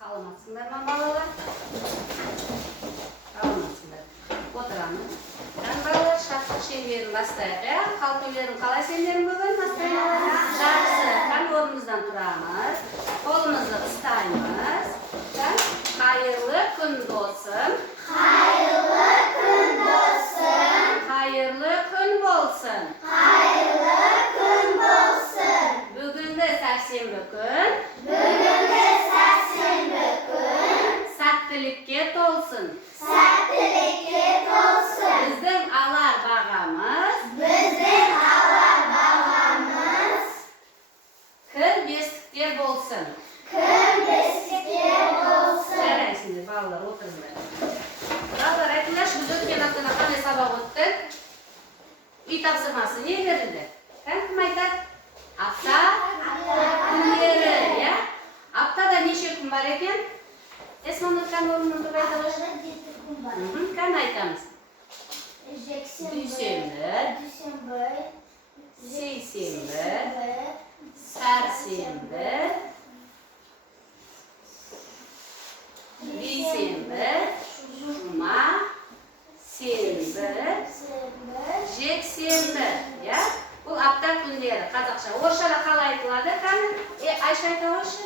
Саламатсыңдар ма балалар? Саламатсыңдар. Отырамыз. Балалар шаттық шеңберін бастайық. Қалпылерін қалай сендерің бүгін? Жақсы. Орнымыздан тұрамыз. Қолымызды ұстаймыз. Қайырлы күн болсын. Қайырлы күн болсын. Қайырлы күн болсын. Қайырлы күн болсын. Бүгінгі сәрсенбі күн. Бүгінгі сәрсенбі күн. Сәттілікке толсын. Сәттілікке толсын. Біздің алар бағамыз. Біздің алар бағамыз. Кір бестіктер болсын. Кір бестіктер болсын. Жарайсыңдар, балалар, отырыңдар. Балалар, айтыңдаршы, біз өткен аптада қандай сабақ өттік? Үй тапсырмасы не берілді? Кім айтады? Апта күндері, иә? Аптада неше күн бар екен? Есманұлттан орнынан тұрып айтады ғой? Кәні айтамыз? Дүйсенбі, сейсенбі, сәрсенбі, бейсенбі, жұма, сенбі, жексенбі. Бұл апта күндері қазақша. Орысшада қалай айтылады? Айша айта қойшы.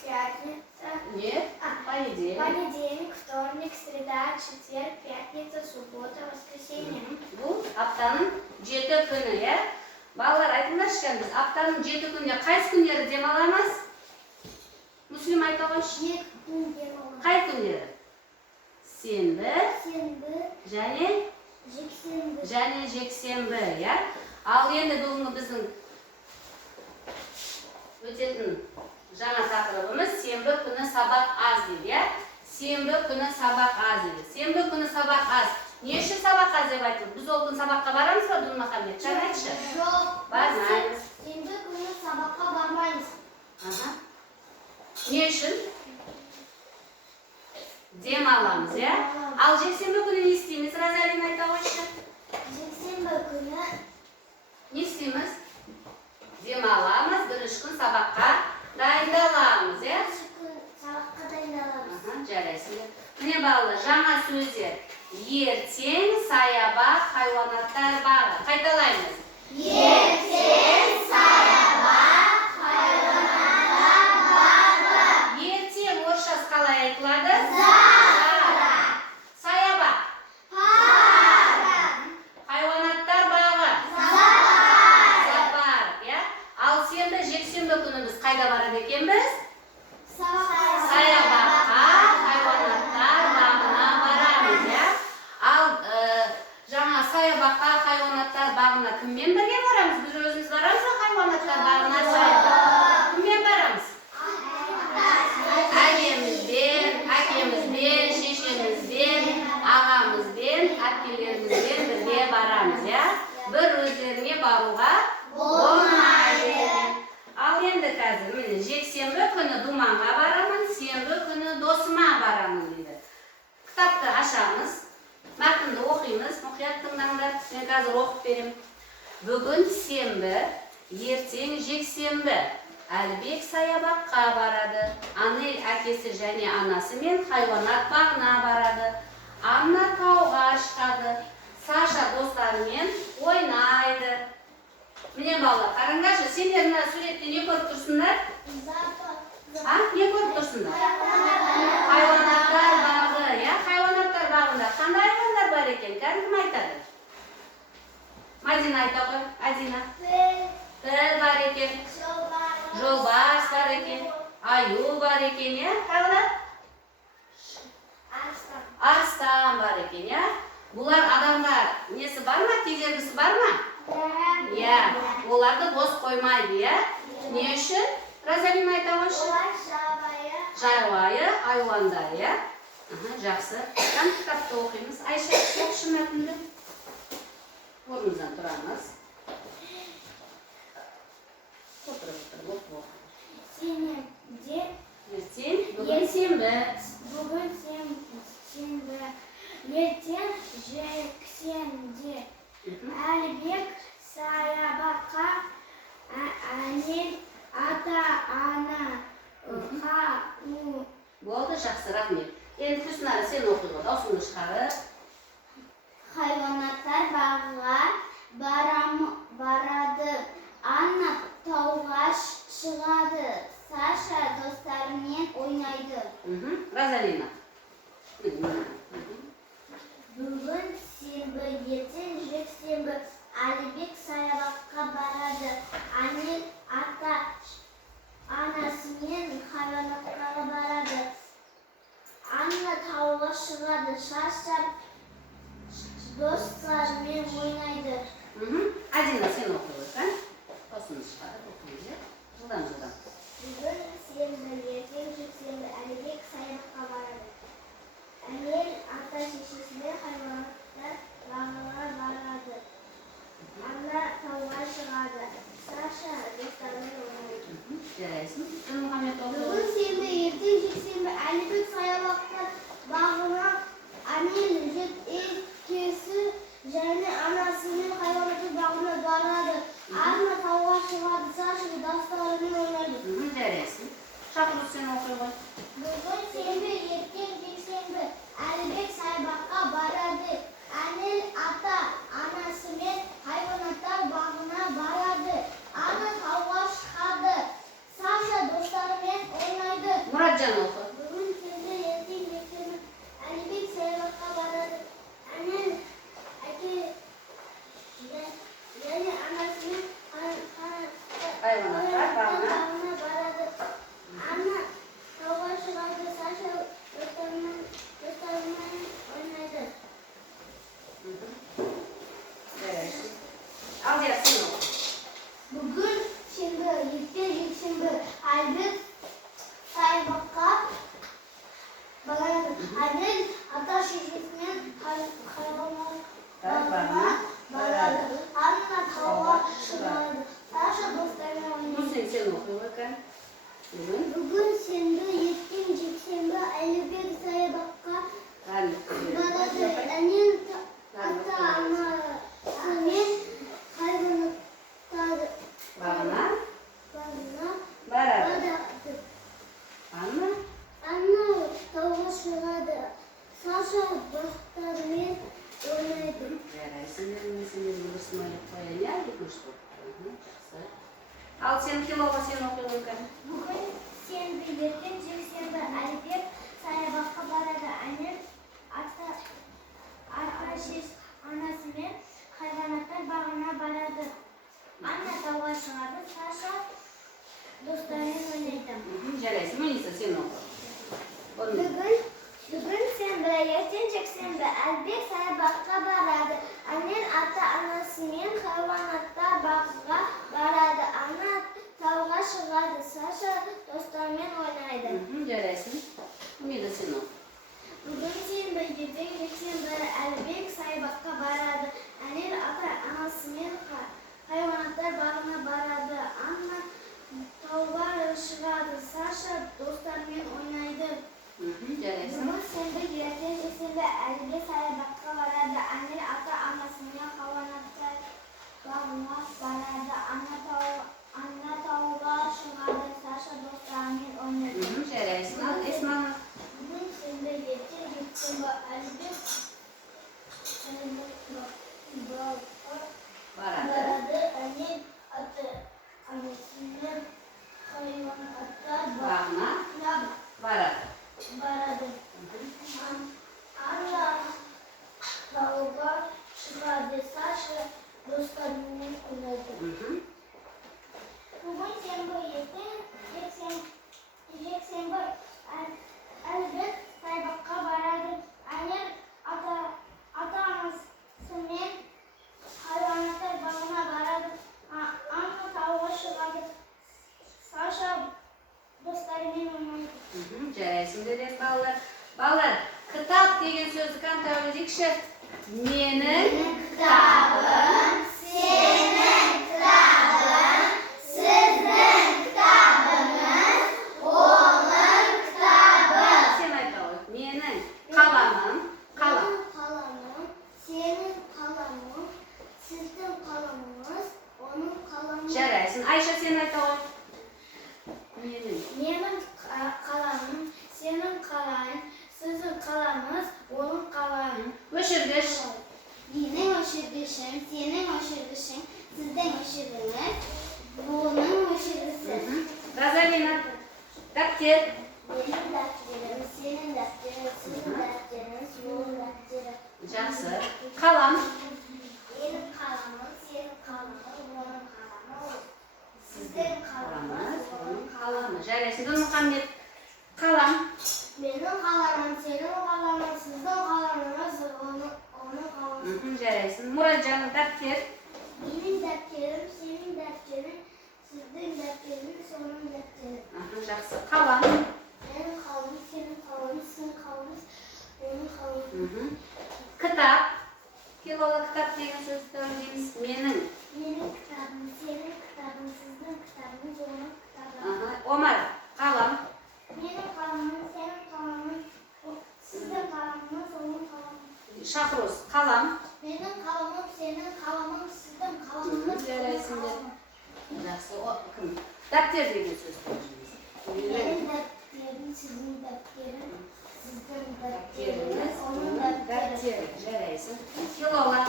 Пятница. Нет, понедельник. Понедельник, вторник, среда, четверг, пятница, суббота, воскресенье. Бұл аптаның 7 күні, иә? Балалар, айтыңдаршы, біз аптаның 7 күнде қайсы күндері демаламыз? Мүслим айта қойшы. Қай күндері? Сенбі, және жексенбі, иә? Ал енді бүгінгі біздің өтетін жаңа тақырыбымыз сенбі күні сабақ аз дейді, иә? Сенбі күні сабақ аз дейді. Сенбі күні сабақ аз. Не үшін сабақ аз деп айтылды? Біз ол күн сабаққа барамыз ба, Дулмахамбет? Жаңа айтшы. Жоқ. Бармаймыз. Сенбі күні сабаққа бармаймыз. Не үшін? Дем аламыз, иә? Ал жексенбі күні не істейміз? Розалина айта қойшы. Жексенбі күні Не істейміз? Дем аламыз, бірінші күн сабаққа дайындаламыз, иә? сабаққа дайындаламыз. Жарайсыңдар. Міне балалар, жаңа сөздер. Ертең саябақ хайуанаттар бағы. Қайталаймыз. Ертең саябақ хайуанаттар бағы. Ертең орысшасы қалай айтылады? Завтра. Саябақ. Парк. Хайуанаттар бағы. Зоопарк. иә? Ал сенбі, жексенбі күні біз қайда барады екенбіз? Саябаққа, хайуанаттар бағына барамыз, иә? Ал жаңа саябаққа, хайуанаттар бағына кіммен бірге барамыз? Біз өзіміз барамыз ба хайуанаттар бағына? Кіммен барамыз? Әкемізбен, шешемізбен, ағамызбен, әпкелерімізбен бірге барамыз, иә? Бір өздеріне баруға болмайды. Ал енді қазір, міне, жексенбі күні думанға барамын, сенбі күні досыма барамын дейді. Кітапты ашамыз, мәтінді оқимыз, мұқият тыңдаңдар, мен қазір оқып берем. Бүгін сенбі, ертең жексенбі. Әлбек саябаққа барады. Анель әкесі және анасымен хайуанат бағына барады. Анна тауға шығады. Саша достарымен ойнайды. Міне балалар, қараңдаршы, сендер мына суретте не көріп тұрсыңдар? Не көріп тұрсыңдар? Хайуанаттар бағы, иә? Хайуанаттар бағында қандай хайуандар бар екен? Кім айтады? Мадина айта ғой, Адина. Піл бар екен, жолбарыс бар екен, аю бар екен, иә? Хайуанат? Арыстан бар екен, иә? Бұлар адамға несі бар ма? Тезергісі бар ма? Иә, оларды бос қоймайды, иә? Не үшін? Розалина айта қойшы. Олар Жабайы хайуандар, иә? Жақсы. Кітапты оқимыз. Айша, оқшы мәтінді. Орнымыздан тұрамыз. Отырып, оқып. Ертең, бүгін сенбі. Бүгін сенбі. Ертең жексенбі. Әлбек саябаққа, Анель ата-ана Болды, жақсы, рахмет. Енді Hüsna, sen оқиға, даусыңды шығарып. Hayvanatlar bağına barады. Anna tauğa шығады. Саша достарымен ойнайды. Розалина. Бүгін сенбі, ертең жексенбі. Әлібек саябаққа барады. Анел ата анасымен хайванаттарға барады. Анна тауға шығады. Саша достарымен ойнайды. Адина, sen оқиға, даусыңды шығарып оқиға. Жылдан. Бүгін сенбі, ертең жексенбі. Әлібек саябаққа барады. Әнел ата шешесімен хайванаттар бағына барады. Анна тауға шығады. Саша достарымен ойнайды. Жарайсың. Мұхаммед Бүгін оқиға. сенбі, ертең жексенбі. Әлібек саябаққа бағына Анел әкесі және анасымен хайванаттар бағына барады. Анна тауға шығады. Саша достарымен ойнайды. Жарайсың. Шақыру, sen оқиға. Бүгін сенбі, ертең жексенбі. Әлібек саябаққа барады. Әнел ата анасымен хайванаттар бағына барады. Анна тауға шығады. Саша достарымен ойнайды. Мұратжан оқы. Бүгін сенбі, ертең жексенбі. Әлібек саябаққа барады. Әнел әкесі және анасымен Хайванаттар бағына. барады. Анна тауға шығады. Саша достарымен ойнайды. Жарайсың. Алдияр, sen оқы. Бүгін сенбі, ертең жексенбі. Әлібек саябаққа барады. Әнел ата шешесімен хайванаттар бағына барады. Анна тауға шығады. Саша достарымен ойнайды. Sen оқиға. Бүгін сенбі, ертең жексенбі. Әлібек саябаққа барады. Әнел ата анасымен хайванаттар Бағына. бағына Барады. барады. Анна. Анна тауға шығады. Саша достарымен ойнайды. Жарайсың. Sen дұрысын ойлап қояйын, я? Екінші топ. Жақсы. Ал sen Хилова, sen оқиға. Бүгін сенбі, ертең жексенбі. Әлібек саябаққа барады. Әнел ата анасымен хайванаттар бағына барады. Анна тауға шығады. Саша достарымен ойнайды. Жарайсың. Муниса, sen оқы. Бүгін сенбі, ертең жексенбі. Әлібек саябаққа барады. Әнел ата анасымен хайванаттар бағына барады. Анна тауға шығады. Саша достарымен ойнайды. Жарайсың. Умида, sen оқы. Бүгін сенбі, ертең жексенбі. Әлібек саябаққа барады. Әнел ата анасымен хайванаттар бағына барады. Анна тауға шығады. Саша достарымен ойнайды. Жарайсың. Бүгін сенбі, ертең жексенбі. Әлібек саябаққа барады. Әнел ата анасымен хайванаттар бағына барады. Анна тауға шығады. Саша достарымен ойнайды. Жарайсың. Ал Esma'ны. Бүгін сенбі, ертең жексенбі. Әлібек Барады. барады. Әнел ата анасымен хайванаттар Бағына. Барады. барады. Анна тауға шығады. Саша достарымен ойнайды. Бүгін сенбі, ертең жексенбі. Әлібек саябаққа барады. Әнел ата анасымен хайванаттар бағына барады. Анна тауға шығады. Саша достарымен ойнайды. Жарайсың деген балалар. Балалар, кітап деген сөзді қантау едікші? Менің кітабым, сенің кітабың, сіздің кітабыңыз, оның кітабы. Sen айта ғой. Менің қаламым, қалам. Қаламым, сенің қаламың, сіздің қаламыңыз, оның қаламы. Жарайсың. Айша, sen айта ғой. Менің Менің қаламым, сенің қаламыз, оның қаламы. Өшіргіш. Менің өшіргішім, сенің өшіргішің, сіздің өшіргіңіз, бұның өшіргісі. Розалина. Дәптер. Менің дәптерім, сенің дәптерің, сіздің дәптеріңіз, бұның дәптері. Жақсы. Қалам. Менің қаламым, сенің қаламың, оның қаламы, сіздің қаламыңыз, оның қаламы. Жарайсың. Дінмұхаммед. Қалам. Менің қаламым, сенің қаламың, сіздің қаламыңыз, оның қаламы. Жарайсың. Мұратжан. Дәптер. Менің дәптерім, сенің дәптерің, сіздің дәптеріңіз, оның дәптері. Жақсы. Қалам. Менің қаламым, сенің қаламың, сіздің қаламыңыз, оның қаламы. Кітап. Келола кітап деген сөзді өңдейміз. Менің. Менің кітабым, сенің кітабың, сіздің кітабыңыз, оның кітабы. Омар. Қалам. Менің қаламым, сенің қаламың, сіздің қаламыңыз, оның қаламы. Шахрус. Қалам. Менің қаламым, сенің қаламың, сіздің қаламыңыз, Жарайсыңдар. Жақсы. Кім? Дәптер деген сөзді өңдейміз. менің дәптерім, сіздің дәптерің, сіздің Дәптеріңіз, дәптеріңіз, оның оның дәптері. дәптері. Жарайсың. Келола.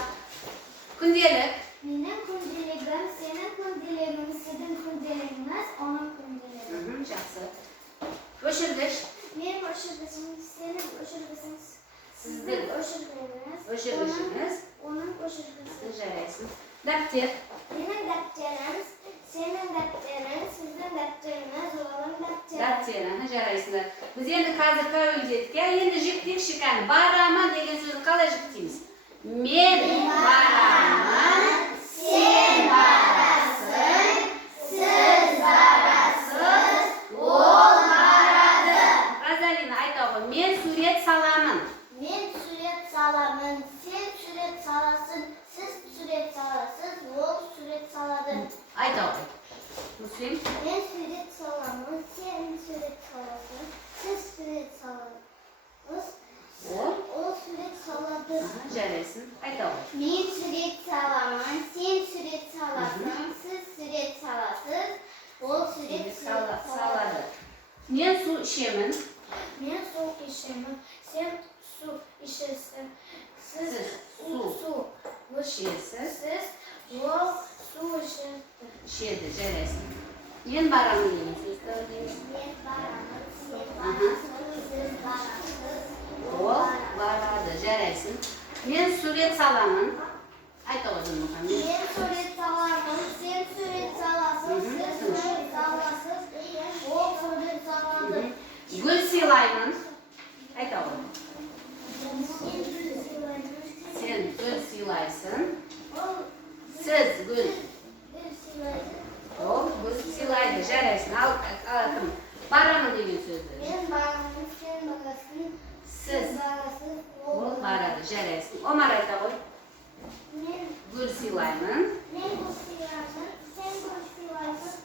Күнделік. Менің күнделігім, сенің күнделігің, сіздің күнделігіңіз, оның күнделігі. Жақсы. Өшіргіш. Менің өшіргішім, сенің өшіргішің, Сіздің өшіргішіңіз, өшіргішіңіз. оның өшіргіші. Жарайсың. Дәптер. Менің дәптерім, сенің дәптерің, сіздің дәптеріңіз, оның дәптері. Дәптері. Жарайсыңдар. Біз енді қазір тәуелділікке, енді жіктейік шиканы. Барамын деген сөзін қалай жіктейміз? Мен барамын, Сен барасың, сіз барасыз, ол барады. Розалина айта ғой, мен сурет саламын. Мен сурет саламын, сен сурет саласың, сіз сурет саласыз, ол сурет салады. Айта ғой. Муслим. Мен сурет саламын, сен сурет саласың, сіз сурет саласыз, ол сурет салады. Жарайсың. Айта ғой. Мен сурет саламын, сен сурет саласың, сіз сурет саласыз, ол сурет Салады. Мен су ішемін. Мен су ішемін, сен су ішесің, сіз Сіз су ішесіз. сіз, ол су ішеді. Ішеді. Жарайсың. Мен барамын деген сөзді өңдейміз. Мен барамын, сен барасың, сіз барасыз, Ол барады. Жарайсың. Мен сурет саламын. Айта ғой Дінмұхаммед. Мен сурет саламын, сен сурет саласың, сіз сурет саласыз, ол сурет салады. Гүл сыйлаймын. Айта ғой. Сен гүл сыйлайсың. Сіз гүл. Ол гүл сыйлайды. Жарайсың. Ал кім? Барамын деген сөзді. Мен барамын, сен барасың, Сіз. барасыз, Ол барады. Жарайсың. Омар айта ғой. Мен Гүл сыйлаймын. гүл сыйлаймын, сен гүл сыйлайсың,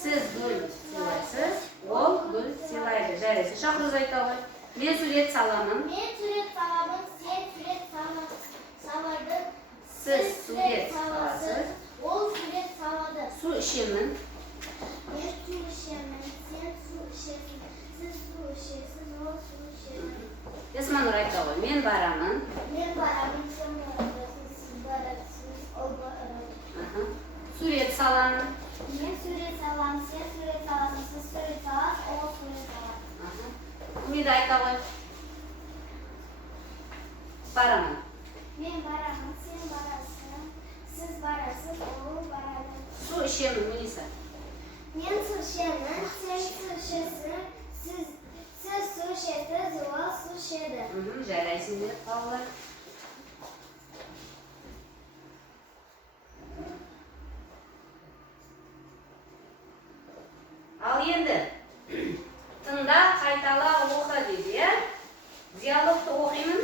Сіз гүл сыйлайсыз. Ол гүл сыйлайды. Жарайсың. Шахрuz айта ғой. Мен сурет саламын. Мен сурет саламын, сен сурет салады, Сіз сурет саласыз. ол сурет салады. Су ішемін. Мен су ішемін, сен су ішесің, сіз су ішесіз, ол су ішеді. Есманур айта ғой. Мен барамын. Мен барамын, сен барасың, сіз барасыз, ол барады. Сурет саламын. Мен сурет саламын, сен сурет саласың, сіз сурет саласыз, ол сурет салады. Умида айта ғой. Барамын. Мен барамын, сен барасың, сіз барасыз, ол барады. Су ішемін, Мелиса. Мен су ішемін, сен су ішесің, сіз су ішесіз, ол су ішеді. Жарайсыңдар, балалар. Ал енді тыңда, қайтала, оқы дейді, иә? Диалогты оқимын.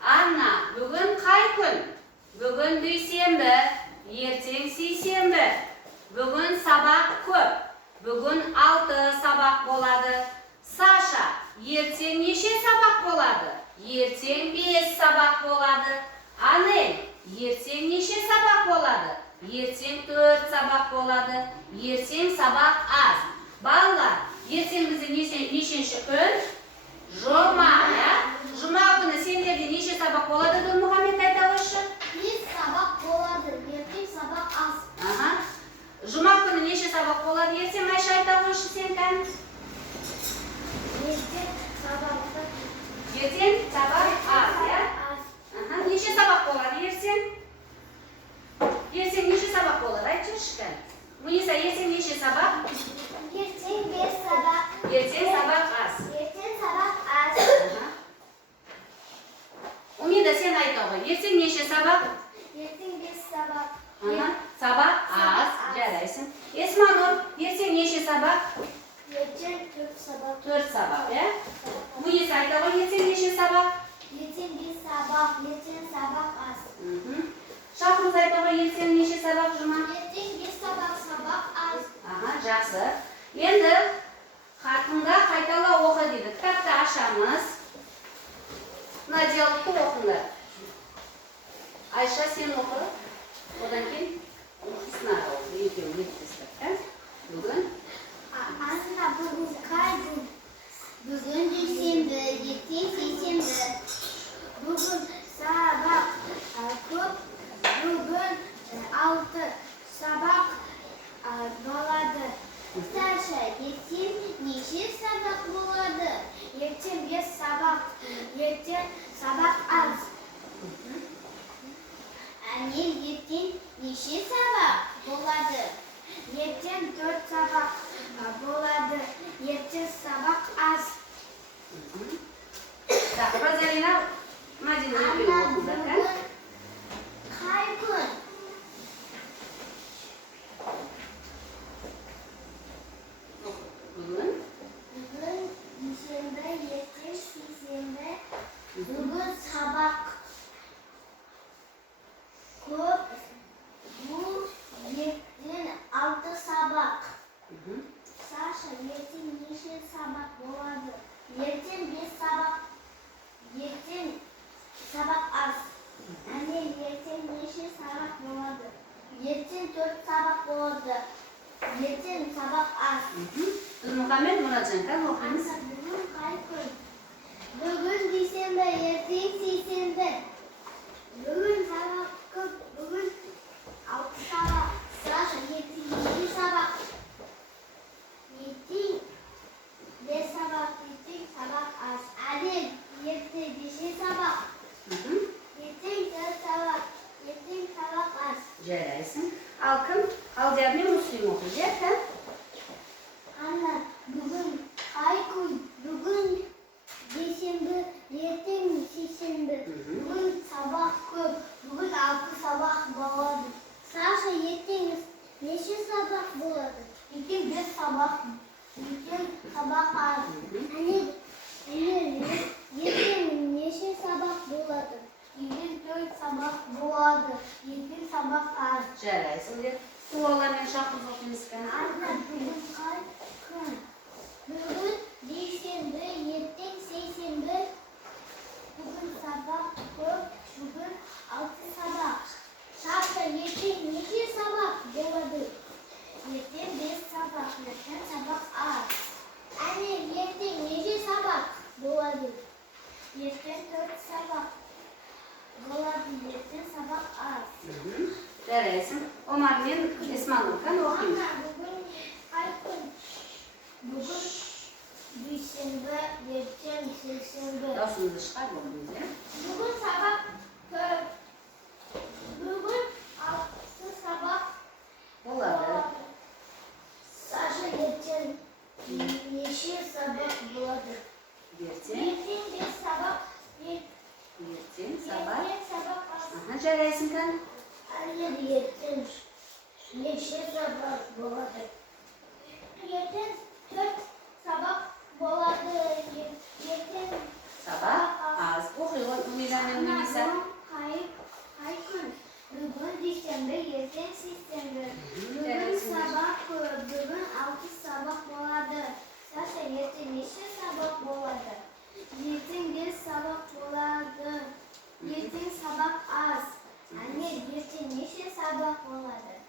Анна, бүгін қай күн? Бүгін дүйсенбі, ертең сейсенбі. Бүгін сабақ көп. Бүгін 6 сабақ болады. Саша, ертең неше сабақ болады? Ертең 5 сабақ болады. Анель, ертең неше сабақ болады? Ертең 4 сабақ болады. Ертең сабақ аз. Балалар, ертең бізде нешінші күн? Жұма, иә? Жұма күні сендерде неше сабақ болады, Дінмұхамед, айта қойшы? 5 сабақ болады. Ертең сабақ аз. Аха. Жұма күні неше сабақ болады? Ертең Айша айта қойшы сен кән? Ертең сабақты Ертең сабақ аз, иә? Аха. Неше сабақ болады ертең? Ертең неше сабақ болады? Айтшы кән? Мұниса, ертең неше сабақ? Ертең 5 сабақ. Ертең сабақ аз. Ертең сабақ аз. Умида, сен айта ғой. Ертең неше сабақ? Ертең 5 сабақ. Сабақ аз. Жарайсың. Есманур, ертең неше сабақ? Ертең 4 сабақ. 4 сабақ, иә? Мұниса айта ғой, ертең неше сабақ? Ертең 5 сабақ. Ертең сабақ аз. Шахруз айта ғой, ертең неше сабақ жұма? Ертең 5 сабақ. Сабақ аз. Аха, жақсы. Енді хатында қайтала оқы дейді. Кітапты ашамыз. Мына диалогты оқыңдар. Айша, сен оқы. Одан кейін Хиснара оқы. Екеуі еттестік. Бүгін? Анна, бүгін қай күн? Бүгін дүйсенбі, ертең сейсенбі. Бүгін сабақ көп. Бүгін 6 сабақ болады. Саша, ертең неше сабақ болады? Ертең 5 сабақ. Ертең сабақ аз. Әнел, ертең неше сабақ болады? Ертең 4 сабақ болады. Ертең сабақ аз. Так, Розалина, Мадина екеуі оқыңдар, кән? Қай күн? Бүгін? Бүгін дүйсенбі, ертең сейсенбі. Бүгін сабақ көп. Бұл ертең 6 сабақ. Саша, ертең неше сабақ болады? Ертең 5 сабақ. Ертең сабақ аз. Әне, ертең неше сабақ болады? Ертең 4 сабақ болады. Ертең сабақ аз. Дінмұхамед, Мұратжан, кән оқыңыз? Бүгін қай күн? Бүгін дүйсенбі, ертең сейсенбі. Бүгін сабақ көп. Бүгін 6 сабақ. Саша, ертең неше сабақ? Ертең 5 сабақ. Ертең сабақ аз. Әдел, ертең неше сабақ? Ертең 4 сабақ. Ертең сабақ аз. Жарайсың. Ал кім? Алдияр мен Муслим оқы, иә, кән? Анна, бүгін қай күн? Бүгін дүйсенбі, ертең сейсенбі. Бүгін сабақ көп. Бүгін 6 сабақ болады. Саша, ертең неше сабақ болады? Ертең 5 сабақ. Ертең сабақ аз. Ертең неше сабақ болады? Ертең 4 сабақ болады. Ертең сабақ аз. Жарайсың деп. Суала мен Шахруз оқыңыз, кән? Анна, бүгін қай күн? Бүгін дүйсенбі, ертең сейсенбі. Бүгін сабақ көп. Бүгін 6 сабақ. Саша, ертең неше сабақ болады? Ертең 5 сабақ. Ертең сабақ аз. Әне, ертең неше сабақ болады? Ертең 4 сабақ болады. Ертең сабақ аз. Жарайсың. Омар мен Есманур, кән оқыңыз? Анна, бүгін қай күн? Бүгін дүйсенбі, ертең сейсенбі. Даусыңызды шығар болыңыз, иә? Бүгін сабақ көп. Бүгін 6 сабақ Болады. Саша, ертең неше сабақ болады? Ертең? Ертең 5 сабақ. Ертең сабақ. Ертең сабақ аз. Аха, жарайсың, кән? Әне, ертең неше сабақ болады? Ертең 4 сабақ болады. Ертең Сабақ аз. Оқи ғой, Умида мен Мұниса. Қай күн? Бүгін дүйсенбі, ертең сейсенбі. Бүгін сабақ көп. Бүгін 6 сабақ болады. Саша, ертең неше сабақ болады? Ертең 5 сабақ болады. Ертең сабақ аз. Әне, ертең неше сабақ болады?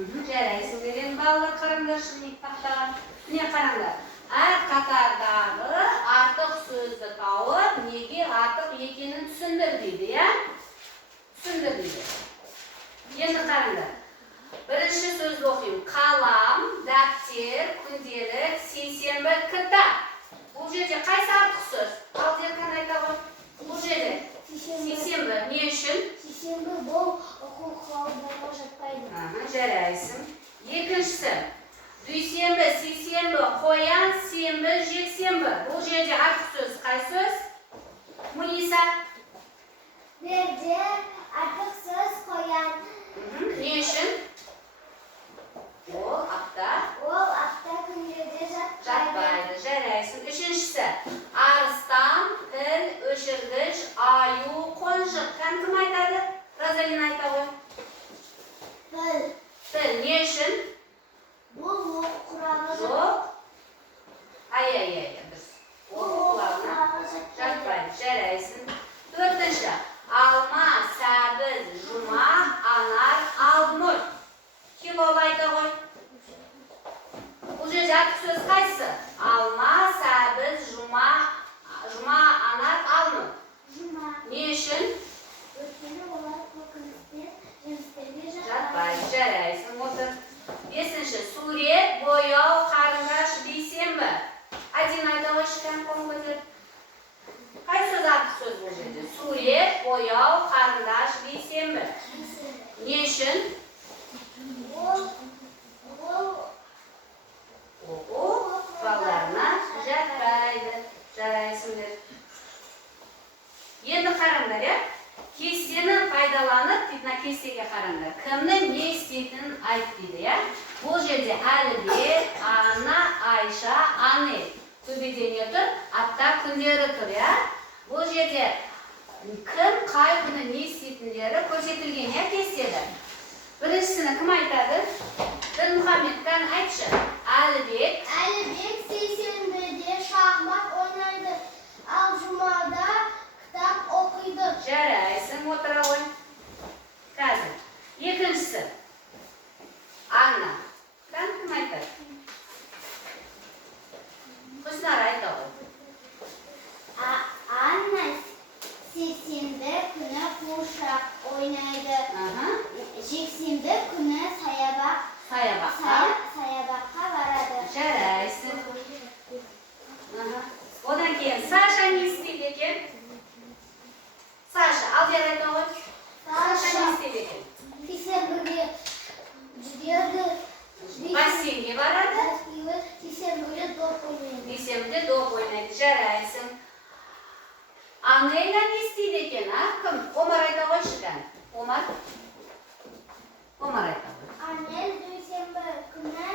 Жарайсың берген балалар қараңдаршы міне тақтаға. Міне қараңдар. Әр қатардағы артық сөзді тауып, неге артық екенін түсіндір дейді, я? Түсіндір дейді. Енді қараңдар. Бірінші сөзді оқимын. Қалам, дәптер, күнделік, сейсенбі, кітап. Бұл жерде қайсы артық сөз? Алдерхан айта ғой. Бұл жерде сейсенбі. Не үшін? Сейсенбі бұл оқу құралдарына жатпайды. Жарайсың. Екіншісі. Дүйсенбі, сейсенбі, қоян, сенбі, жексенбі. Бұл жерде артық сөз қай сөз? Мұниса. Берде артық сөз қоян. Не үшін? Ол апта күндерде жатпайды. Жарайсың. Үшіншісі. Арыстан, тіл, өшіргіш, аю, қонжық. Кім айтады? Розалина айта ғой. Тіл. Не үшін? Бұл оқу құралы Жоқ. Дұрыс. Оқу құралына жатпайды. Жарайсың. Төртінші. Алма, сәбіз, жұма, анар, алтынор. Кім ол айта ғой? Бұл жерде артық сөз қайсы? Алма, сәбіз, жұма, анар, алтынор. Не үшін? Өйткені олар көкөніспен жемістерге Жатпайды. Жарайсың. Отыр. Бесінші. Сурет, бояу, қарындаш, бейсенбі. Один айта ғой, шыққан қолын көтер. Қай сөз артық сөз бұл жерде? Сурет, бояу, қарындаш, бейсенбі. Не үшін? Оқу құралдарына жатпайды. Жарайсыңдар. Енді қараңдар, я? Кестені пайдаланып, мына кестеге қараңдар. Кімнің не істейтінін айт дейді, я? Бұл жерде Әлібек, Анна, Айша, Анел. Төбеде не тұр? Апта күндері тұр, я? Бұл жерде кім қай күні не істейтіндері көрсетілген, я, кестеді. Біріншісіне кім айтады? Дінмұхаммед, кән айтшы. Әлібек сейсенбіде шахмат ойнайды, ал жұмада кітап оқиды. Жарайсың, отыра ғой. Қазір. Екіншісі. Анна. Кән кім айтады? Құснар айта ғой. Анна сейсенбі күні қуыршақ ойнайды. Жексенбі күні саябаққа барады. Жарайсың. Одан кейін Саша не істейді екен? Саша, алдияр айта ғой. Саша не істейді екен? Сейсенбіге жүгіреді. Бассейнге барады. Сейсенбіде доп ойнайды. Дүйсенбіде доп ойнайды. Жарайсың. Анеля не істейді екен, кім? Омар айта ғой шыққан. Омар айта ғой. Анел дүйсенбі күні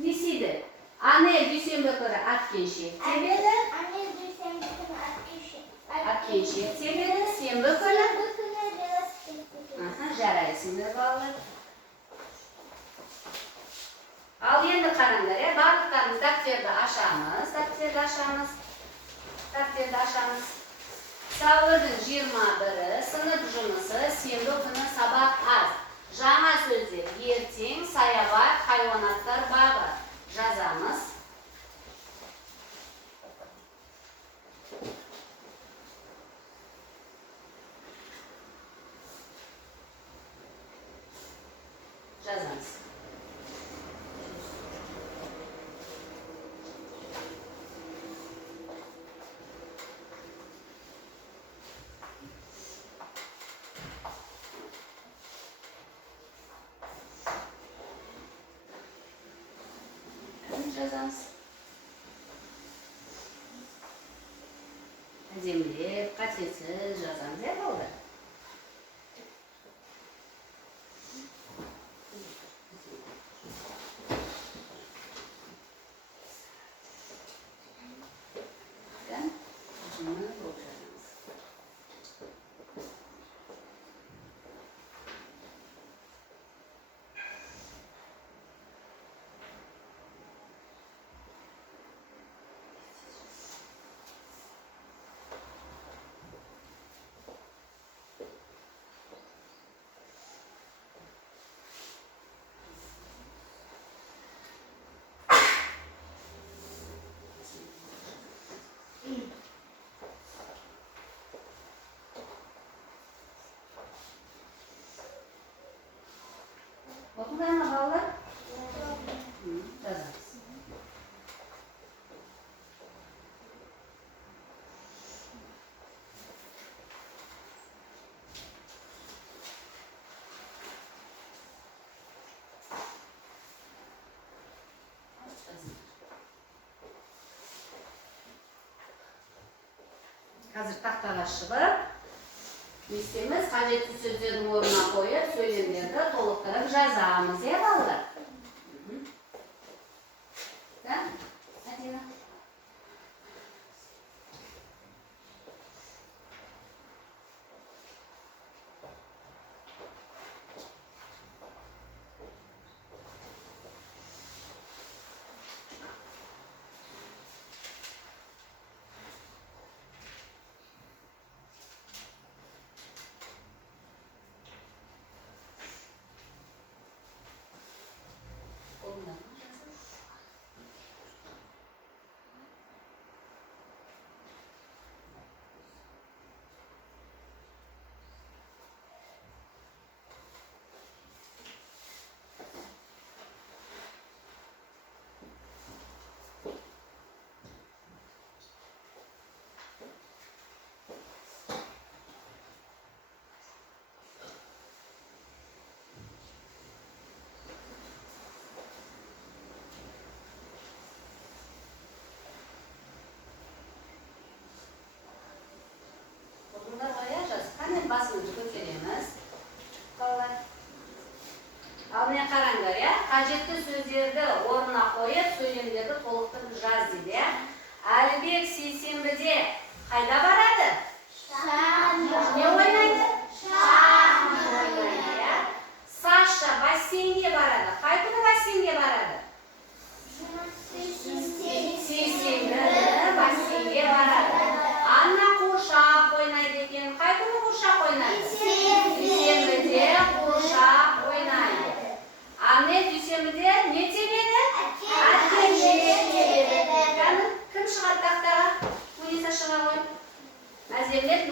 Не істейді? Анел дүйсенбі күні аткеншек тебеді. Анел дүйсенбі күні Аткеншек тебеді. Сенбі күні велосипед тебеді. Жарайсыңдар балалар. Ал енді қараңдар, барлықтарымыз дәптерді ашамыз. Сәуірдің 21-і, сынып жұмысы, сенбі күні сабақ аз. Жаңа сөздер, ертең, саябақ, хайуанаттар бағы. Жазамыз. Әдемілеп, қатесіз жазамыз, болды. Оқыңдар ма балалар? Жазамыз. Қазір тақтаға шығып, не істейміз? Қажетті сөздердің орнына қойып, сөйлемдерді толықтырып жазамыз, иә балалар? Да? Мәдина? Басымызды көтереміз. Балалар. Ал міне қараңдар, иә? Қажетті сөздерді орнына қойып, сөйлемдерді толықтырып жаз дейді, иә? Әлібек сейсенбіде қайда барады? Не ойнайды? Шахмат ойнайды, иә? Саша бассейнге барады. Қай күні бассейнге барады? Сейсенбі бассейнге барады. Анна қуыршақ ойнайды екен. Қай күні қуыршақ ойнайды? Дүйсенбіде қуыршақ ойнайды. Анне дүйсенбіде не тебеді? Әткеншек тебеді. Кім шығады тақтаға? Муниса шыға ғой. Мәзерлеп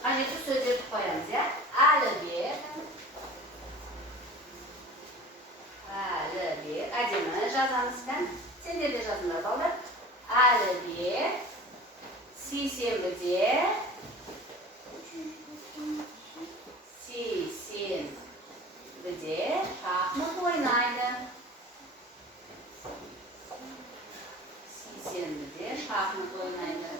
қажетті сөздерді қоямыз, иә? Әлібек. Әлібек. Әдемі жазамыз, кән? Сендер де жазыңдар, балдар. Әлібек сейсенбіде шахмат ойнайды. Сейсенбіде шахмат ойнайды.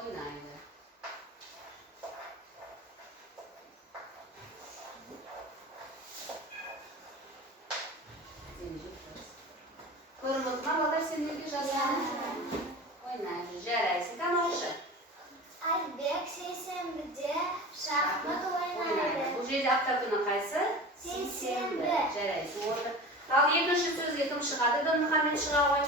Oynaydı. Көріп балдар сендерге жазамыз. Ойнайды. Жарайсың. Тамаша. Әлібек сейсенбіде шахмат ойнайды. Бұл жерде апта күні қайсы? Сейсенбі. Жарайсың. Орды. Ал екінші сөзге кім шығады? Дінмұхамед шыға ғой.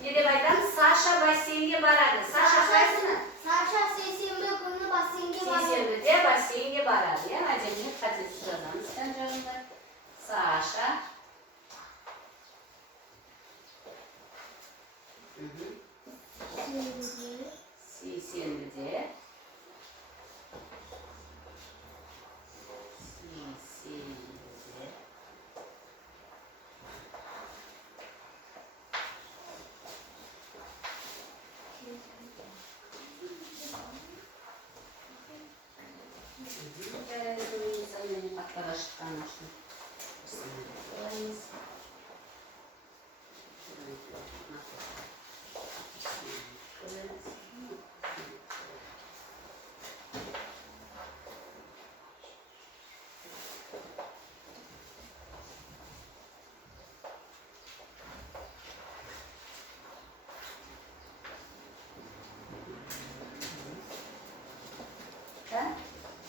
Не деп айтамыз? Саша бассейнге барады. Саша қайсыны? Саша сейсенбі күні бассейнге барады. Сейсенбіде бассейнге барады. Иә, мәдениет қатесіз жазамыз. Саша сейсенбіде Аттаға шыққан үшін.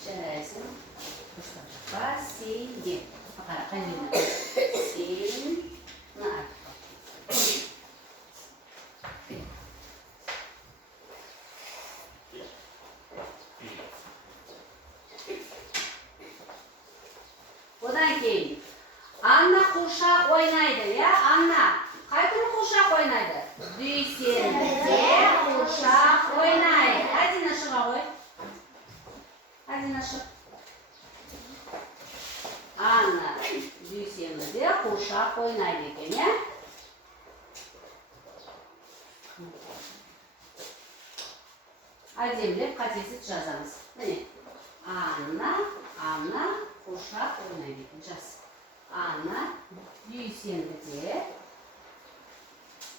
Жарайсың. Бассейнге. Қара, қай жеріне? Бассейн. ойнайды, ya? Anna, қай күні қуыршақ ойнайды? Дүйсенбіде қуыршақ ойнайды. Адина шыға ғой. Адина шық. Anna, дүйсенбіде қуыршақ ойнайды екен, ya? Әдемілеп қатесіз жазамыз. Міне. Анна қуыршақ ойнайды екен. Жаз. Анна дүйсенбіде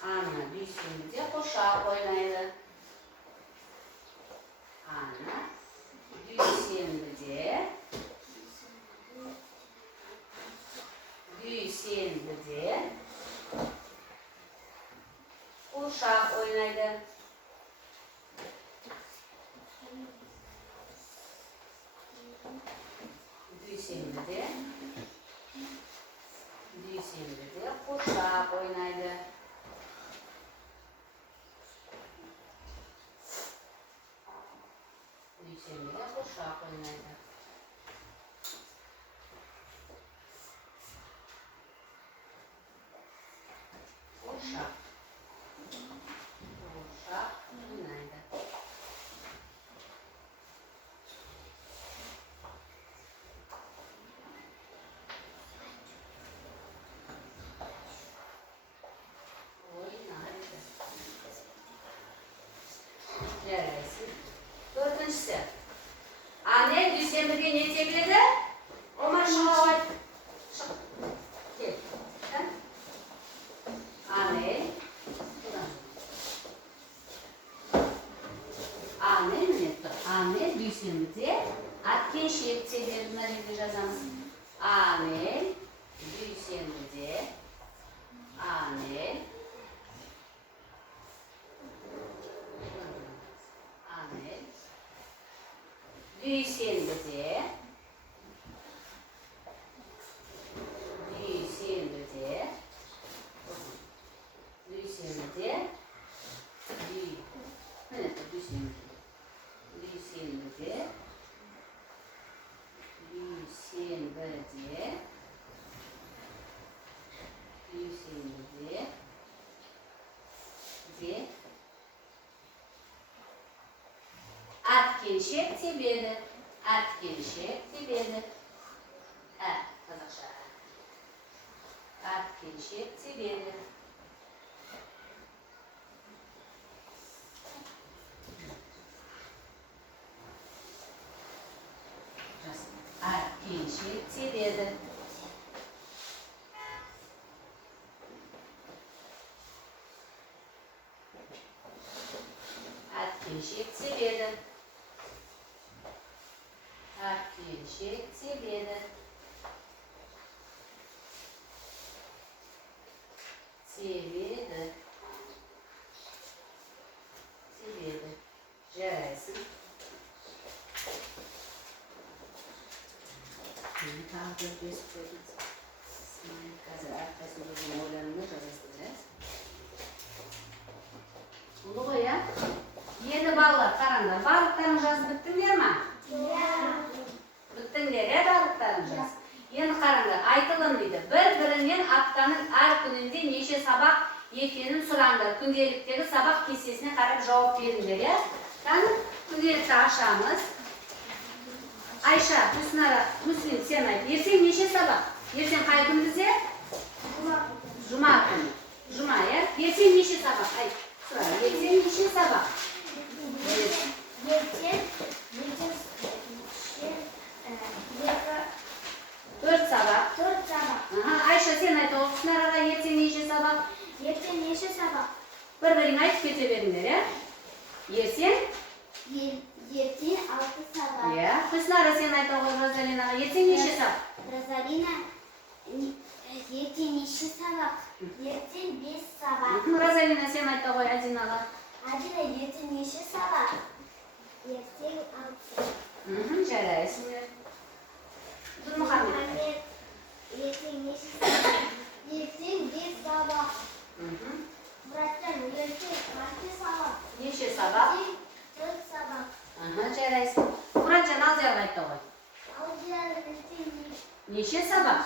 қуыршақ ойнайды. Анна дүйсенбіде қуыршақ ойнайды. Дүйсенбіде қуыршақ ойнайды. Жарайсың. Төртіншісі. Анел дүйсенбіде не тебіледі? Омар шыға ғой. Шық. Кел. Анел. Анел дүйсенбіде әткеншек тебеді. Мына жерде жазамыз. Анел дүйсенбіде әткеншек тебеді. Қазақша. Әткеншек тебеді. Әткеншек тебеді. Жарайсың. Тағы бесіп қойдыңыз. Қазір әрқайсың өзің ойланымды жазасың. Болды ғой, я? Енді балалар, қараңдар. Барлықтарын жазып біттіңдер ма? Біттіңдер, барлықтарын жаз. Енді қараңдар, айтылым дейді. Бір-бірінен аптаның әр күнінде неше сабақ екенін сұраңдар. Күнделіктегі сабақ кестесіне қарап жауап беріңдер. Күнделікті ашамыз. Айша, Мүслим, сен айт. Ертең неше сабақ? Ертең қай күн бізде? Жұма күні. Жұма, я? Ертең неше сабақ? Айт. Ертең неше сабақ? Төрт сабақ. Айша, сен айт. Құсынараға ертең неше сабақ? Ертең неше сабақ? Бір-бірің айтып кете беріңдер, я? Ертең 6 сабақ. Я. Құсынара, сен айта ғой Розалинаға. Ертең неше сабақ? Розалина, ертең неше сабақ? Ертең 5 сабақ. Розалина, сен айта ғой Адинаға. Адина, ертең неше сабақ? Ертең 6. Жарайсыңдар. Нұрмұхаммед. Ертең неше сабақ? Ертең 5 сабақ. Мұратжан, ертең қанша сабақ? Неше сабақ? 4 сабақ. Жарайсың. Мұратжан, Алдиярға айтты ғой. Алдияр, ертең неше сабақ?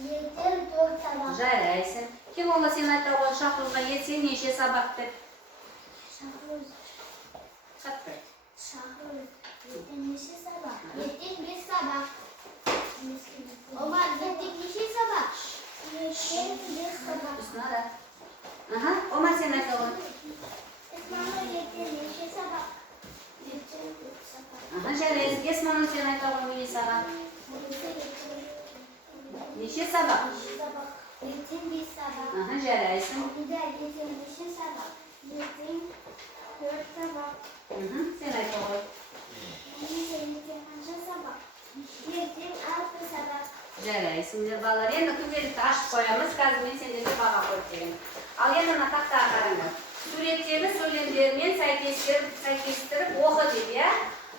Ертең 4 сабақ. Жарайсың. Келола сен айта ғой, Шахрузға ертең неше сабақ деп? Шахруз. Қатты. Шахруз. Ертең неше сабақ? Ертең 5 сабақ. Омар, ертең неше сабақ? Ертең 5 сабақ. Үстіне да. Омар сен айта ғой. Esma'nın ертең неше сабақ? Ертең 4 сабақ. Жарайсың. Есманың сен айта ғой, Мелисаға. Неше сабақ? Ертең 5 сабақ. Жарайсың. Нида, ертең неше сабақ? Ертең 4 сабақ. Сен айта ғой. Нида, ертең қанша сабақ? Ертең 6 сабақ. Жарайсың деп балалар. Енді күнделікті ашып қоямыз. Қазір мен сендерге баға қойып беремін. Ал енді мына тақтаға қараңдар. Суреттерді сөйлемдермен сәйкестіріп оқы дейді, иә?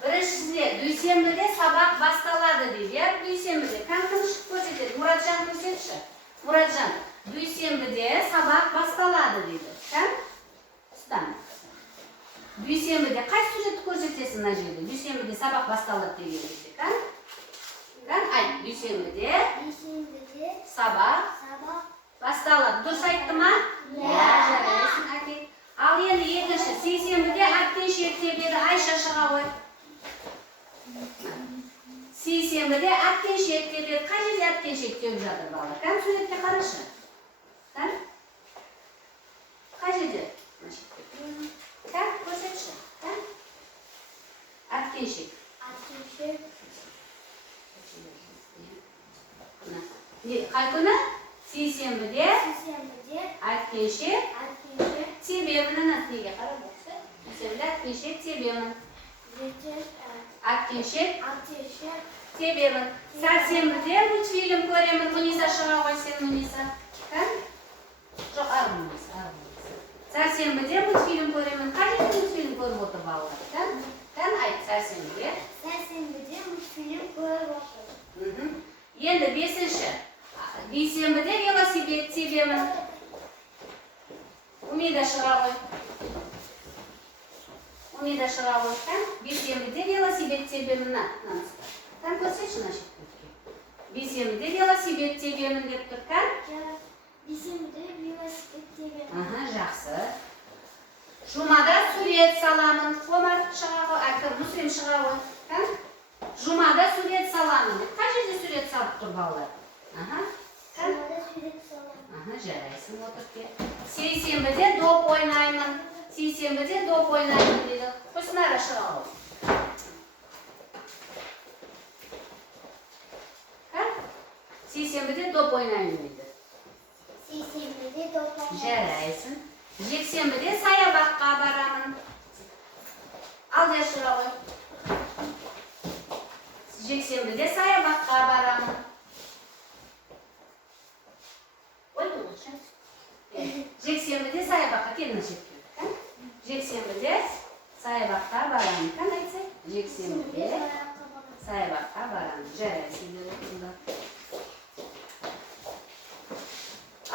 Біріншісінде дүйсенбіде сабақ басталады дейді, иә? Дүйсенбіде. Кім көрсетеді? Мұратжан көрсетші. Мұратжан, дүйсенбіде сабақ басталады дейді. Кім? Ұстан. Дүйсенбіде қай суретті көрсетесің мына жерде? Дүйсенбіде сабақ басталады деген кезде. Кім? Айт, дүйсенбіде сабақ басталады. Дұрыс айтты ма? Жарайсың, әкел. Ал енді екінші, сейсенбіде әткеншек тебеді, Айша шыға ғой. Сейсенбіде әткеншек тебеді. Қай жерде әткеншек тебіп жатыр балалар? Кәм суретке қарашы. Кәм? Қай жерде? Кәм, көрсетші. Кәм? Әткеншек. Қай күні? Сейсенбіде әткеншек тебемін. Неге қарап оқсы? Сейсенбіде әткеншек тебемін. Әткеншек тебемін. Сәрсенбіде мультфильм көремін. Мұниса шыға ғой сен, Мұниса. Кәм? Жоқ, Мұниса. Сәрсенбіде мультфильм көремін. Қай жерде мультфильм көріп отыр балалар? Кәм? Айт, сәрсенбіде. Сәрсенбіде мультфильм көріп отыр. Енді бесінші. Бейсенбіде велосипед тебемін. Умида шыға ғой. Бейсенбіде велосипед тебемін. Кәм көрсетші нашет көтке. Бейсенбіде велосипед тебемін деп тұр. Кәм? Бейсенбіде велосипед тебемін. Жақсы. Жұмада сурет саламын. Омар шыға ғой. Мұсылим шыға ғой. Кәм? Жұмада сурет саламын. Қай жерде сурет салып тұр балалар? Жұмада сурет саламын. Жарайсың, отырып кел. Сейсенбіде доп ойнаймын. Дейді. Қойсынара шыға ғой. Сейсенбіде доп ойнаймын дейді. Жарайсың. Жексенбіде саябаққа барамын. Алдия шыға ғой. Жексенбіде саябаққа барамын. Ой, лучше. Жексенбіде саябаққа келін жеткен. Жексенбіде саябаққа барамын. Кән айтсай? Жексенбіде саябаққа барамын. Жарайсың деп отырда.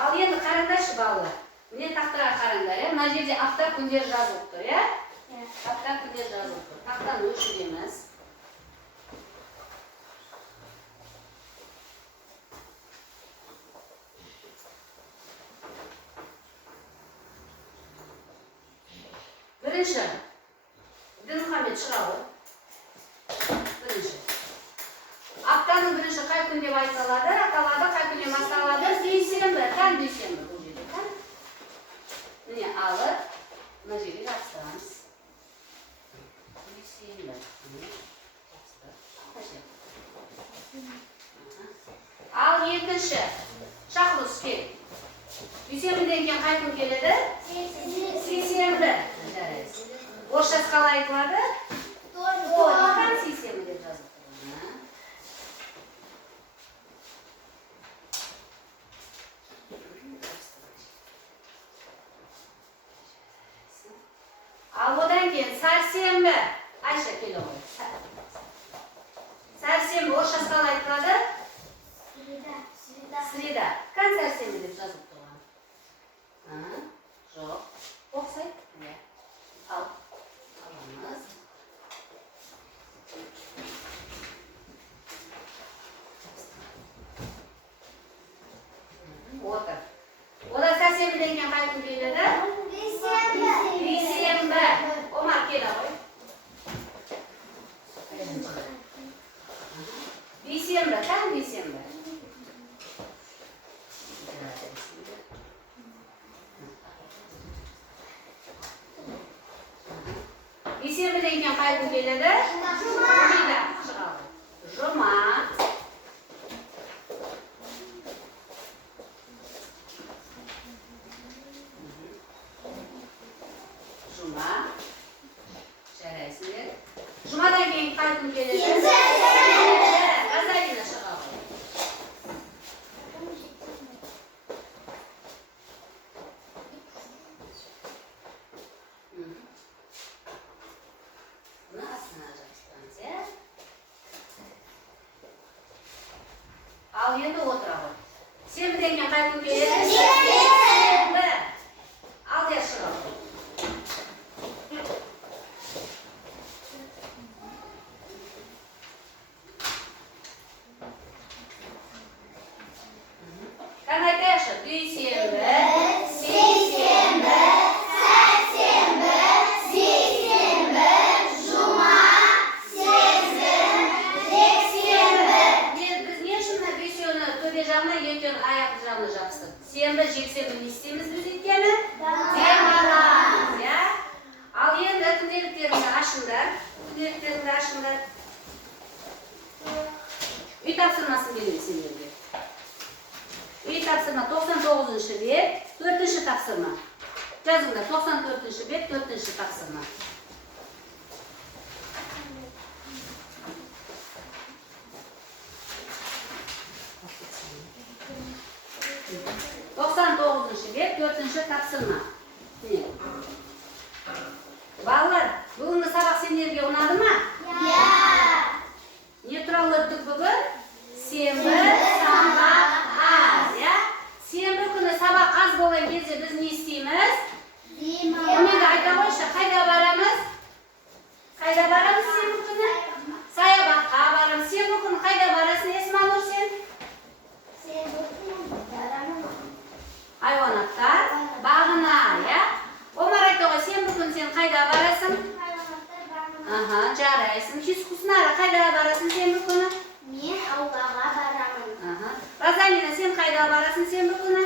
Ал енді қараңдаршы балалар. Міне тақтаға қараңдар, мына жерде апта күндер жазылып тұр, иә? Апта күндер жазылып тұр. Тақтаны өшіреміз. Бірінші, Дінмұхамед шыға ғой. Бірінші. Аптаның бірінші қай күн деп айтылады, қай күнде басталады? Дүйсенбі, кән дүйсенбі бұл жерде, кән? Міне алып, мына жерге жабыстырамыз. Дүйсенбі. Ал екінші, Шахрус кел. Дүйсенбіден кейін қай күн келеді? Сейсенбі. Орысшасы қалай айтылады? Кән сейсенбі деп жазып тұрмын. Ал одан кейін сәрсенбі. Айша келе ғой. Сәрсенбі орысшасы қалай айтылады? Среда. Кән сәрсенбі деп жазып тұрған. Жоқ. Оқсай? Ал. Аламыз. Отыр. Siyembiden keyin qay kun keladi? Juma. Juma. Juma. Jaraysiz. Jumadan keyin qay kun keladi? G'azalini shig'al. Al endi o'tira qol. Siyembiden keyin qay kun keladi? Siyembi. Al der shig'al. Qanday tashib? Dushanba, seshanba, sarshanba, seshanba, juma, seshanba, yekshanba. Biz niye shunda dushanba to'da жағына, ертең аяқ жағына жабыстық? Сенбі, жексенбі не істейміз біз еткені? Демаламыз, ya? Ал енді күнделіктеріңді ашыңдар. Күнделіктеріңді ашыңдар. Үй тапсырмасын берейін сендерге. Үй тапсырма 99-шы бет, 4-ші тапсырма. Жазыңдар 94-ші бет, 4-ші тапсырма. Bek 4-ші тапсырма. Балалар, бүгінгі сабақ сендерге ұнады ма? Не туралы өттік бүгін? Сенбі сабақ аз, ya? Сенбі күні сабақ аз болған кезде біз не істейміз? Онымен айта қойшы, қайда барамыз? Қайда барамыз сенбі күні? Саябаққа барамыз. Сенбі күні қайда барасың, Есманур сен? Hayvanatlar bağına, ya? Omar ayta ғой, сенбі күні сен қайда барасың? Жарайсың. Хисқұсынара қайда барасың сенбі күні? Мен ауылға барамын. Розалина, сен қайда барасың сенбі күні?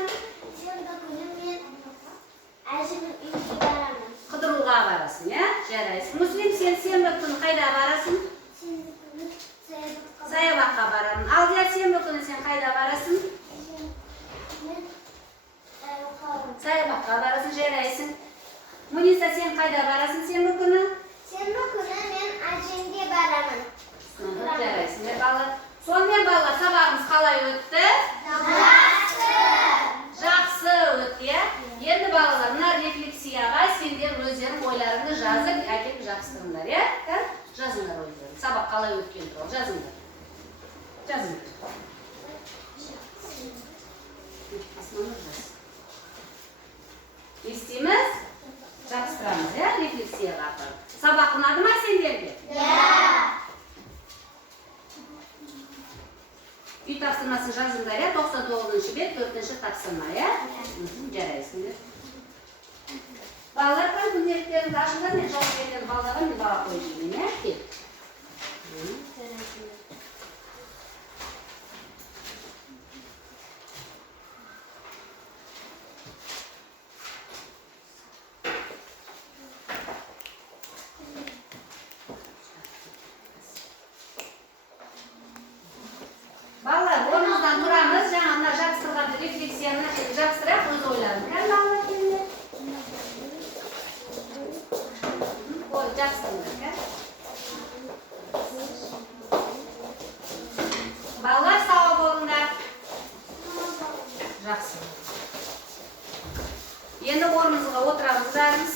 Сенбі күні мен әжімнің үйіне барамын. Қыдыруға барасың, ya? Жарайсың. Муслим, сен сенбі күні қайда барасың? Сенбі күні саябаққа барамын. Алдия, сенбі күні сен қайда барасың? Саябаққа барасың, жарайсың. Муниса, сен қайда барасың сенбі күні? Сенбі күні мен әжемге барамын. Жарайсың, балалар. Сонымен балалар, сабағымыз қалай өтті? Жақсы өтті, ya? Енді балалар, мына рефлексияға сендер өздерің ойларыңды жазып, әкеліп жабыстырыңдар, ya? Жазыңдар ойларыңды. Сабақ қалай өткен туралы жазыңдар. Жазыңдар. Естиміз? Жабыстырамыз, ya? Рефлексияға апарып. Сабақ ұнады ма сендерге? Үй тапсырмасын жазыңдар, ya? 99-шы бет, 4-ші тапсырма, ya? Жарайсыңдар. Балалар, күнделіктеріңді ашыңдар, мен жауап берген балаларға мен баға қойып жүрмін, ya? Кел. Балалар, орнымыздан тұрамыз, жаңа мына жабыстырған рефлексияны жабыстырайық, өз ойларымды. Балалар келіңдер. Ой, жабыстырыңдар. Балалар, сау болыңдар. Жақсы. Енді орнымызға отырамыз бәріміз.